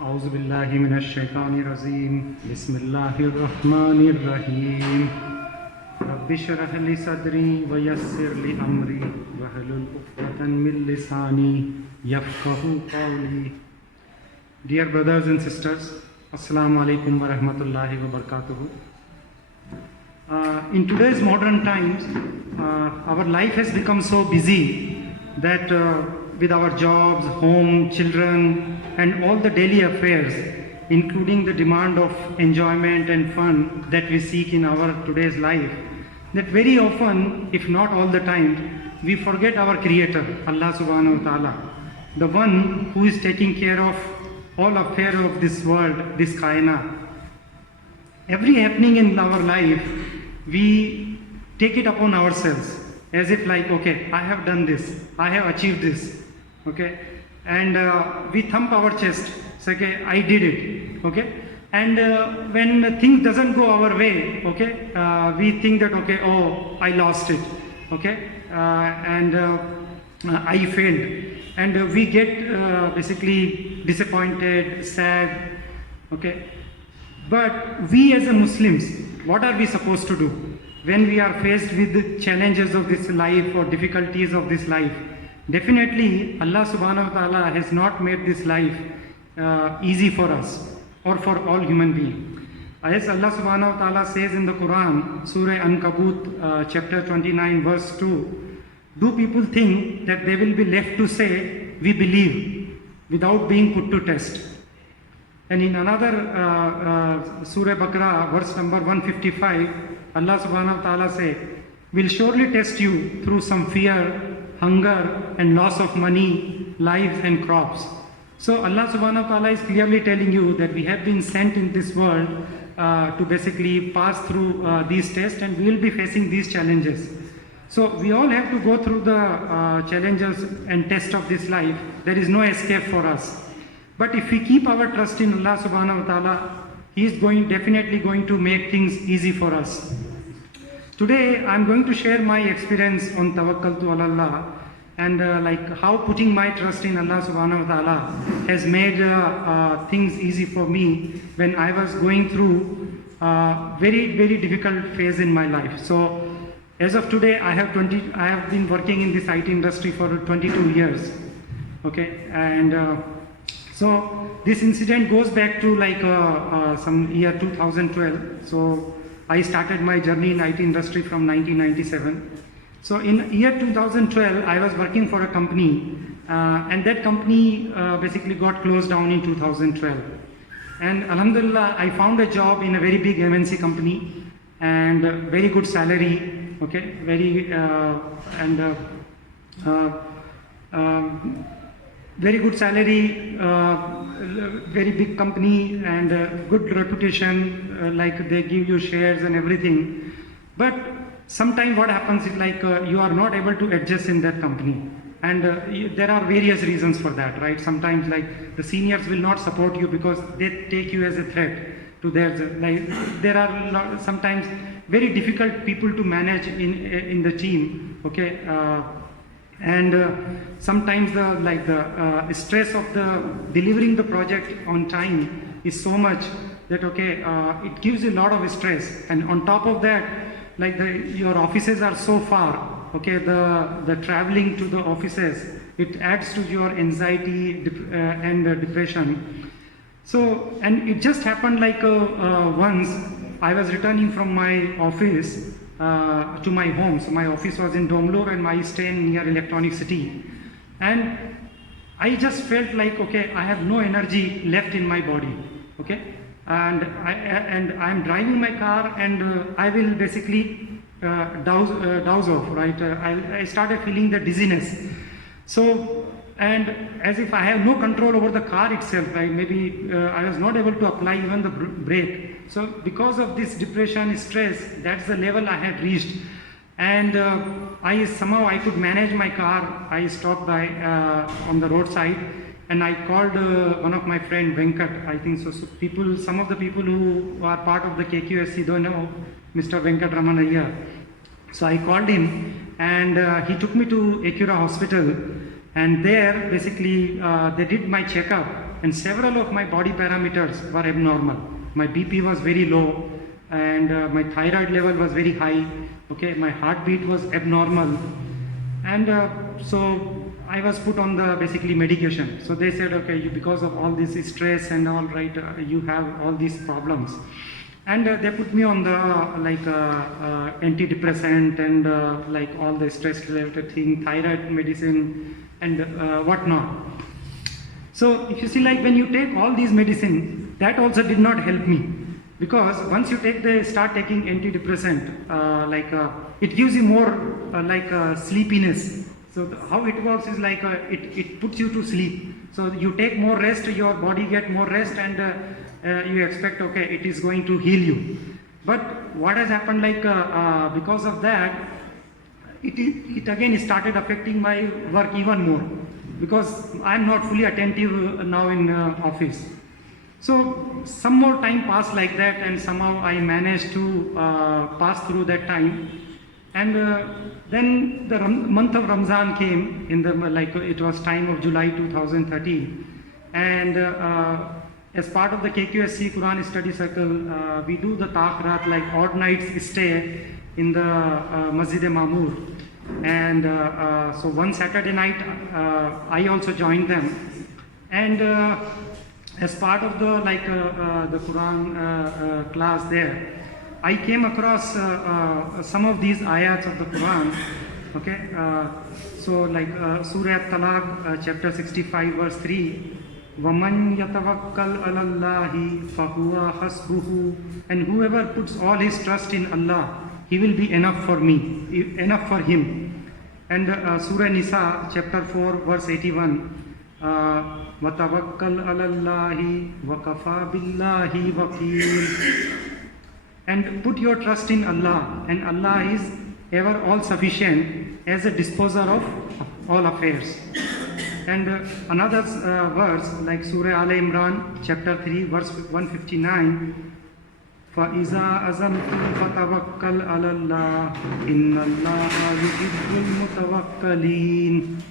أعوذ بالله من الشيطان الرجيم بسم الله الرحمن الرحيم رب اشرح لي صدري ويسر لي أمري واحلل عقدة من لساني يفقهوا قولي. Dear brothers and sisters, Assalamu alaikum wa rahmatullahi wa barakatuhu. In today's modern times, our life has become so busy that with our jobs, home, children, and all the daily affairs, including the demand of enjoyment and fun that we seek in our today's life, that very often, if not all the time, we forget our Creator, Allah subhanahu wa ta'ala, the one who is taking care of all affairs of this world, this kaina. Every happening in our life, we take it upon ourselves as if like, okay, I have done this, I have achieved this, okay, and we thump our chest, say, okay, I did it, okay, and when things doesn't go our way, okay, we think that, okay, oh, I lost it, okay, and I failed, and we get basically disappointed, sad, okay. But we as a Muslims, what are we supposed to do when we are faced with the challenges of this life or difficulties of this life? Definitely, Allah subhanahu wa ta'ala has not made this life easy for us or for all human beings. As Allah subhanahu wa ta'ala says in the Quran, Surah Ankabut, chapter 29, verse 2, do people think that they will be left to say, we believe, without being put to test? And in another Surah Baqarah, verse number 155, Allah subhanahu wa ta'ala say, we'll surely test you through some fear, hunger, and loss of money, lives, and crops. So Allah subhanahu wa ta'ala is clearly telling you that we have been sent in this world to basically pass through these tests, and we will be facing these challenges. So we all have to go through the challenges and tests of this life. There is no escape for us. But if we keep our trust in Allah subhanahu wa ta'ala, He is definitely going to make things easy for us. Today, I'm going to share my experience on Tawakkal to alAllah, and like how putting my trust in Allah subhanahu wa ta'ala has made things easy for me when I was going through very, very difficult phase in my life. So as of today, I have been working in this IT industry for 22 years. Okay, and so this incident goes back to like some year 2012. So I started my journey in IT industry from 1997. So in year 2012, I was working for a company, and that company basically got closed down in 2012. And Alhamdulillah, I found a job in a very big MNC company, and very good salary. Okay, very very good salary, very big company, and good reputation, like they give you shares and everything. But sometimes what happens is like you are not able to adjust in that company. And there are various reasons for that, right? Sometimes like the seniors will not support you because they take you as a threat to their, like there are sometimes very difficult people to manage in the team, okay? And sometimes the stress of the delivering the project on time is so much that okay, it gives you a lot of stress. And on top of that, like your offices are so far, okay, the traveling to the offices, it adds to your anxiety and depression. So, and it just happened like once I was returning from my office to my home. So my office was in Domlur and my stay near Electronic City. And I just felt like, okay, I have no energy left in my body, okay? And I'm driving my car, and I will basically douse off, right? I started feeling the dizziness. So, and as if I have no control over the car itself, right? Maybe I was not able to apply even the brake. So because of this depression, stress, that's the level I had reached. And somehow I could manage my car. I stopped by on the roadside, and I called one of my friend Venkat. I think so. Some of the people who are part of the KQSC don't know Mr. Venkat Ramanaya. So I called him, and he took me to Acura Hospital. And there, basically, they did my checkup, and several of my body parameters were abnormal. My BP was very low, and my thyroid level was very high. Okay, my heartbeat was abnormal, and so I was put on the basically medication. So they said, okay, because of all this stress and all, right, you have all these problems. And they put me on the antidepressant and like all the stress related thing, thyroid medicine and whatnot. So if you see, like when you take all these medicine, that also did not help me, because once you start taking antidepressant, it gives you more sleepiness. So how it works is like it puts you to sleep. So you take more rest, your body get more rest, and you expect, okay, it is going to heal you. But what has happened, because of that, it again started affecting my work even more, because I am not fully attentive now in office. So some more time passed like that, and somehow I managed to pass through that time. And then the month of Ramzan came in the it was time of July 2013, and as part of the KQSC Quran Study Circle, we do the Takhrat, like odd nights stay in the Masjid-e-Mamur. And so one Saturday night, I also joined them. And as part of the Quran class there, I came across some of these ayats of the Quran. Okay, so Surah Talaq, chapter 65, verse 3. وَمَنْ يَتَوَكَّلْ alAllah فَهُوَ حَسْبُهُ. And whoever puts all his trust in Allah, he will be enough for me, enough for him. And Surah Nisa, chapter 4, verse 81. وَتَوَكَّلْ alAllah وَكَفَى بِاللَّهِ وَكِيلٌ. And put your trust in Allah, and Allah is ever all sufficient as a disposer of all affairs. And another verse, like Surah Al-Imran, chapter 3, verse 159. فَإِذَا أَزَمْتُمْ فَتَوَكَّلْ عَلَى اللَّهِ إِنَّ اللَّهَ يُحِبُّ الْمُتَوَكِّلِينَ.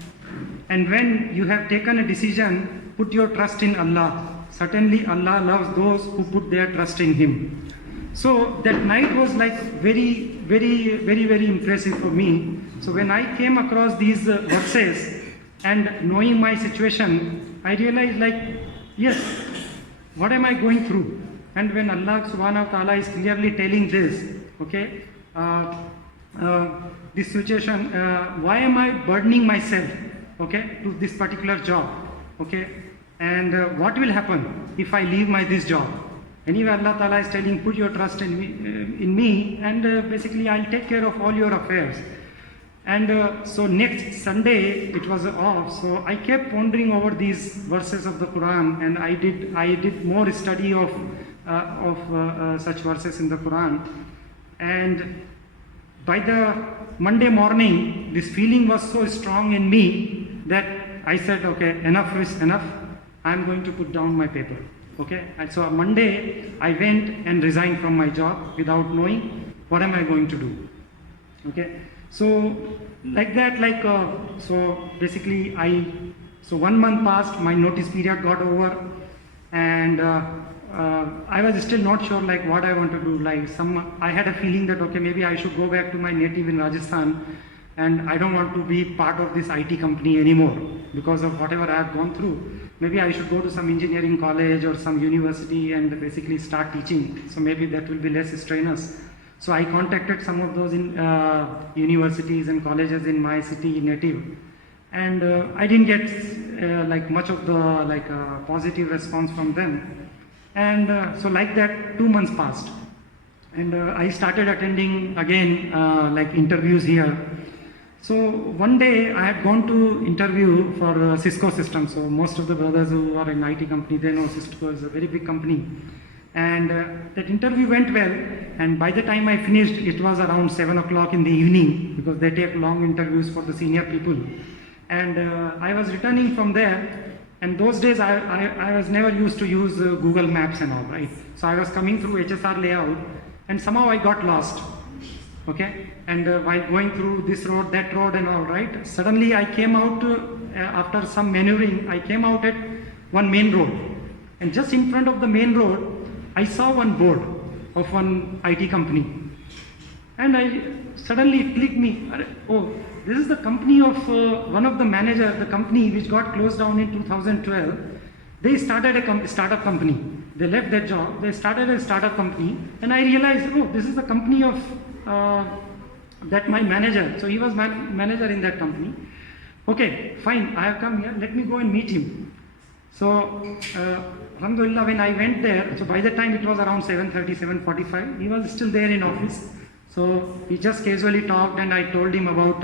And when you have taken a decision, put your trust in Allah. Certainly Allah loves those who put their trust in Him. So that night was very, very, very, very impressive for me. So when I came across these verses, and knowing my situation, I realized yes, what am I going through? And when Allah subhanahu wa ta'ala is clearly telling this, okay, this situation, why am I burdening myself, okay, to this particular job, okay, and what will happen if I leave this job? Anyway, Allah ta'ala is telling, put your trust in me, and basically I'll take care of all your affairs. And so next Sunday it was off, so I kept pondering over these verses of the Quran, and I did more study of such verses in the Quran. And by the Monday morning, this feeling was so strong in me that I said, okay, enough is enough. I'm going to put down my paper. Okay, and so on Monday I went and resigned from my job without knowing what am I going to do. Okay. So like that, so basically so 1 month passed, my notice period got over, and I was still not sure what I want to do. I had a feeling that okay, maybe I should go back to my native in Rajasthan, and I don't want to be part of this IT company anymore because of whatever I have gone through. Maybe I should go to some engineering college or some university and basically start teaching. So maybe that will be less strenuous. So I contacted some of those universities and colleges in my city native, and I didn't get much of the positive response from them. And so like that, 2 months passed, and I started attending again interviews here. So one day I had gone to interview for Cisco Systems. So most of the brothers who are in IT company, they know Cisco is a very big company. And that interview went well, and by the time I finished, it was around 7 o'clock in the evening, because they take long interviews for the senior people. And I was returning from there, and those days I was never used to use Google Maps and all, right? So I was coming through HSR layout, and somehow I got lost, okay? And while going through this road, that road and all, right? Suddenly I came out, after some maneuvering, I came out at one main road. And just in front of the main road, I saw one board of one IT company. And suddenly it clicked me, oh, this is the company of one of the manager, the company which got closed down in 2012. They started a startup company. They left their job, they started a startup company, and I realized, oh, this is the company of that my manager. So he was manager in that company. Okay, fine, I have come here, let me go and meet him. So, alhamdulillah, when I went there, so by the time it was around 7:30, 7:45, he was still there in office. So he just casually talked, and I told him about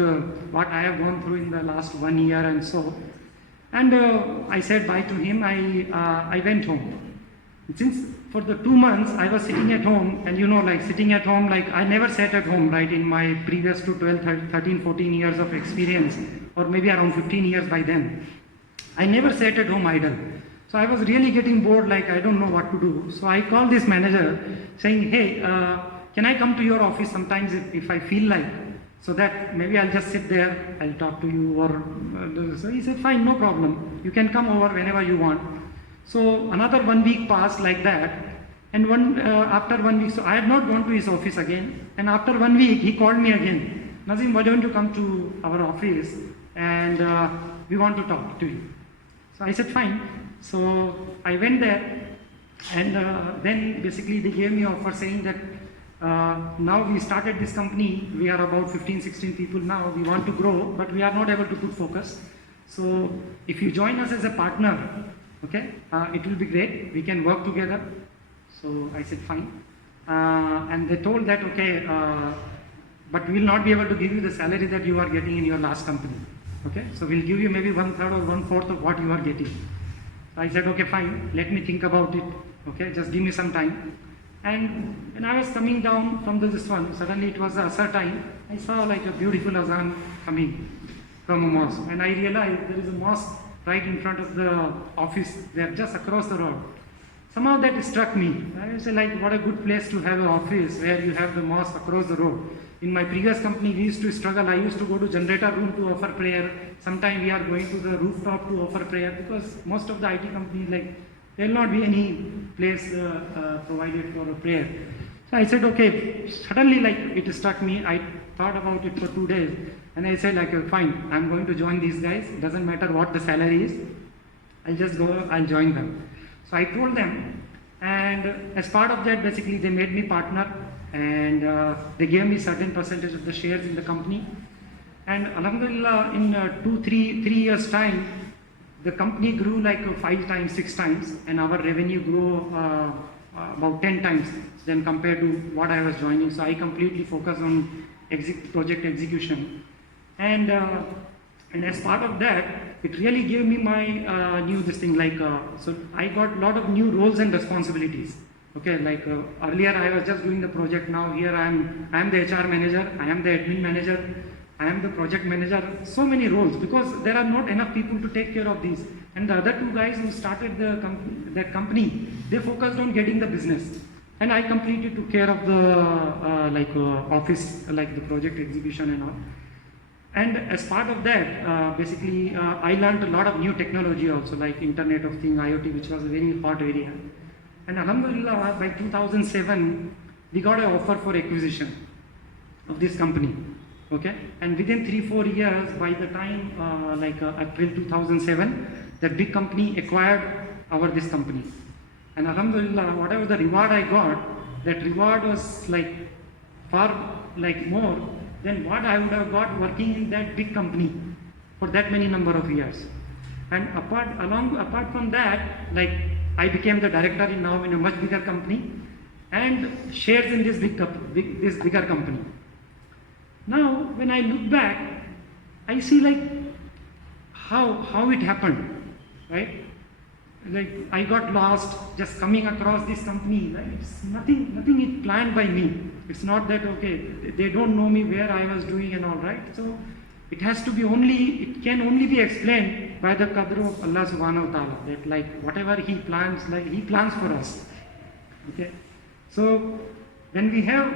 what I have gone through in the last 1 year and so. And I said bye to him. I went home. Since for the 2 months I was sitting at home, and like sitting at home, like I never sat at home, right, in my previous to 12, 13, 14 years of experience, or maybe around 15 years by then. I never sat at home idle. So I was really getting bored, like I don't know what to do. So I called this manager saying, hey, can I come to your office sometimes if I feel like, so that maybe I'll just sit there, I'll talk to you, or so he said, fine, no problem. You can come over whenever you want. So another 1 week passed like that, and after 1 week, so I had not gone to his office again, and after 1 week he called me again, Nazim, why don't you come to our office, and we want to talk to you. So I said fine. So I went there, and then basically they gave me an offer saying that now we started this company, we are about 15, 16 people now, we want to grow, but we are not able to put focus. So if you join us as a partner, okay, it will be great, we can work together. So I said fine. And they told that, okay, but we will not be able to give you the salary that you are getting in your last company. Okay, so we'll give you maybe 1/3 or 1/4 of what you are getting. So I said, okay, fine, let me think about it. Okay, just give me some time. And when I was coming down from this one, suddenly it was the Asr time. I saw like a beautiful azan coming from a mosque. And I realized there is a mosque right in front of the office there, just across the road. Somehow that struck me. I said, like, what a good place to have an office where you have the mosque across the road. In my previous company, we used to struggle. I used to go to generator room to offer prayer. Sometimes we are going to the rooftop to offer prayer, because most of the IT companies, like, there will not be any place provided for a prayer. So I said, okay, suddenly like it struck me. I thought about it for 2 days, and I said, like, fine, I'm going to join these guys. It doesn't matter what the salary is. I'll just go, I'll join them. So I told them, and as part of that, basically they made me partner, and they gave me certain percentage of the shares in the company. And alhamdulillah, in 3 years time, the company grew like 5 times, 6 times, and our revenue grew about 10 times than compared to what I was joining. So I completely focus on project execution. And as part of that, it really gave me my new this thing, like, so I got a lot of new roles and responsibilities. Okay, like earlier I was just doing the project. Now here I am the HR manager, I am the admin manager, I am the project manager, so many roles, because there are not enough people to take care of these. And the other 2 guys who started that company, they focused on getting the business. And I completely took care of the office, like the project execution and all. And as part of that, basically I learned a lot of new technology also, like Internet of Things, IoT, which was a very hot area. And alhamdulillah, by 2007, we got an offer for acquisition of this company. Okay, and within 3-4 years, by the time April 2007, that big company acquired this company. And alhamdulillah, whatever the reward I got, that reward was like far like more than what I would have got working in that big company for that many number of years. And apart from that, like, I became the director now in a much bigger company, and shares in this bigger company. Now, when I look back, I see like how it happened, right? Like, I got lost just coming across this company. Like, it's nothing is planned by me. It's not that, okay, they don't know me where I was doing and all, right? So it can only be explained by the qadr of Allah subhanahu wa ta'ala, that like whatever He plans, like He plans for us. Okay, so when we have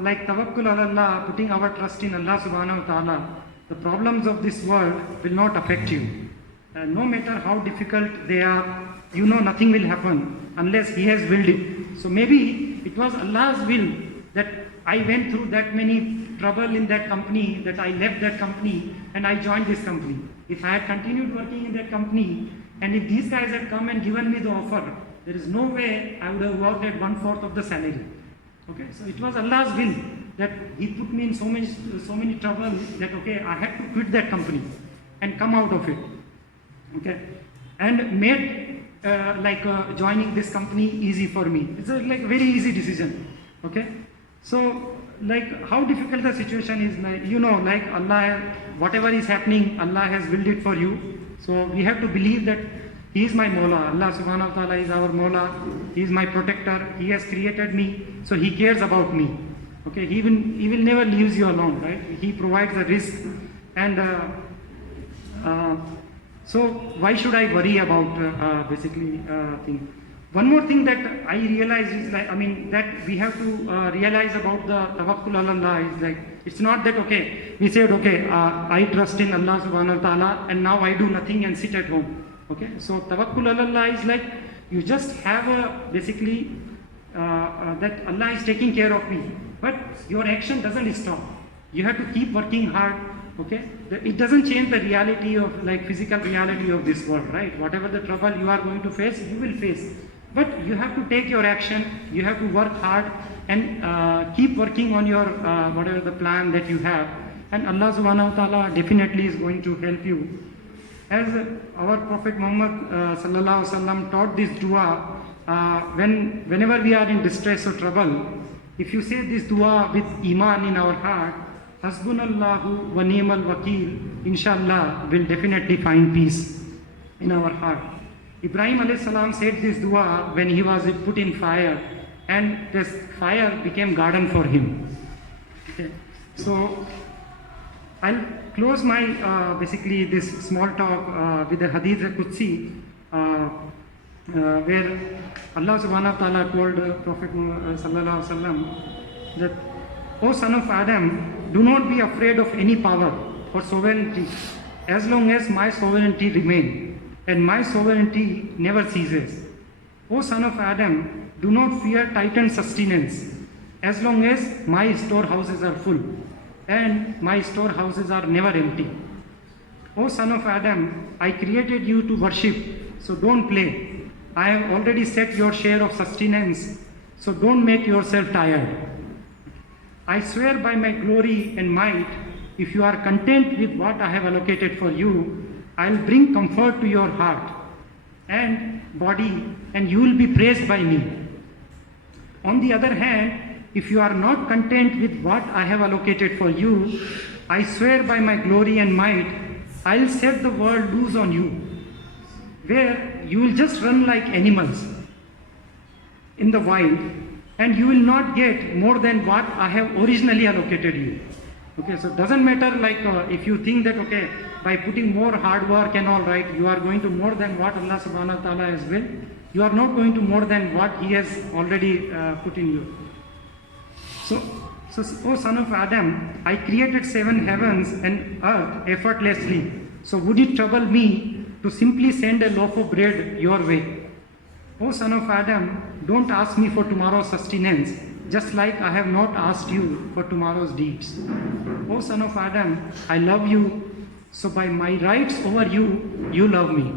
like Tawakkal alAllah, putting our trust in Allah subhanahu wa ta'ala, the problems of this world will not affect you. no matter how difficult they are, nothing will happen unless He has willed it. So maybe it was Allah's will that I went through that many trouble in that company, that I left that company and I joined this company. If I had continued working in that company, and if these guys had come and given me the offer, there is no way I would have worked at 1/4 of the salary. Okay, so it was Allah's will that He put me in so many trouble that I had to quit that company and come out of it. Okay, and made joining this company easy for me. It's a very easy decision. Okay, so how difficult the situation is, Allah, whatever is happening, Allah has willed it for you. So we have to believe that He is my Mawla. Allah subhanahu wa ta'ala is our Mawla. He is my protector. He has created me, so He cares about me. Okay, He will never leaves you alone, right? He provides the risk, and so why should I worry about thing? One more thing that I realize is that we have to realize about the Tawakkal alAllah is it's not that we said I trust in Allah subhanahu wa ta'ala and now I do nothing and sit at home. Okay, so Tawakkal alAllah is you just have that Allah is taking care of me, but your action doesn't stop. You have to keep working hard. Okay, it doesn't change the reality of physical reality of this world, right? Whatever the trouble you are going to face, you will face. But you have to take your action, you have to work hard and keep working on your whatever the plan that you have. And Allah subhanahu wa ta'ala definitely is going to help you. As our Prophet Muhammad sallallahu alaihi wasallam taught this dua, whenever we are in distress or trouble, if you say this dua with iman in our heart, Hasbunallahu wa ni'mal wakil, inshallah, will definitely find peace in our heart. Ibrahim alayhi salam said this dua when he was put in fire, and this fire became garden for him. Okay. So I'll close my this small talk with the Hadith Qudsi, where Allah subhanahu wa ta'ala told Prophet sallallahu alaihi wasallam that, O son of Adam, do not be afraid of any power or sovereignty as long as my sovereignty remains, and my sovereignty never ceases. O son of Adam, do not fear titan sustenance as long as my storehouses are full and my storehouses are never empty. O son of Adam, I created you to worship, so don't play. I have already set your share of sustenance, so don't make yourself tired. I swear by my glory and might, if you are content with what I have allocated for you, I will bring comfort to your heart and body, and you will be praised by me. On the other hand, if you are not content with what I have allocated for you, I swear by my glory and might, I will set the world loose on you, where you will just run like animals in the wild, and you will not get more than what I have originally allocated you. Okay, so it doesn't matter if you think that by putting more hard work and all, right, you are going to more than what Allah subhanahu wa ta'ala has willed. You are not going to more than what He has already put in you. So, O son of Adam, I created 7 heavens and earth effortlessly. So would it trouble me to simply send a loaf of bread your way? O son of Adam, don't ask me for tomorrow's sustenance, just like I have not asked you for tomorrow's deeds. O son of Adam, I love you, so by my rights over you, you love me.